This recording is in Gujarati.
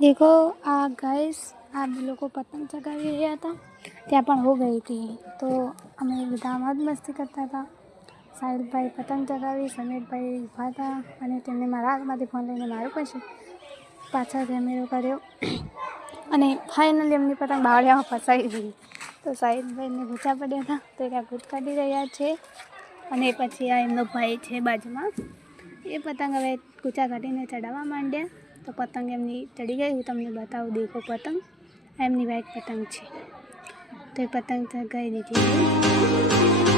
देखो गाइस आप लोग को पतंग चगावी રહ્યા હતા ત્યાં પણ હો ગઈ હતી તો અમે બધા મોજ મસ્તી કરતા હતા। સાહિલભાઈ પતંગ ચગાવી, સમીરભાઈ ઊભા હતા અને તેમને મારા હાથમાંથી ફોન લઈને મારું પણ પાછળ કેમેરો કર્યો અને ફાઇનલી એમની પતંગ બાવળિયામાં ફસાઈ ગઈ। તો સાહિલભાઈને ગુસ્સા પડ્યા હતા તો એ ગુસ્સ કાઢી રહ્યા છે અને પછી આ એમનો ભાઈ છે બાજુમાં, એ પતંગ હવે કૂચા કાઢીને ચડાવવા માંડ્યા। તો પતંગ એમની ચડી ગઈ, હું તમને બતાવું। દેખો પતંગ એમની વ્હાઈટ પતંગ છે તો એ પતંગ ચગાવી દીધી।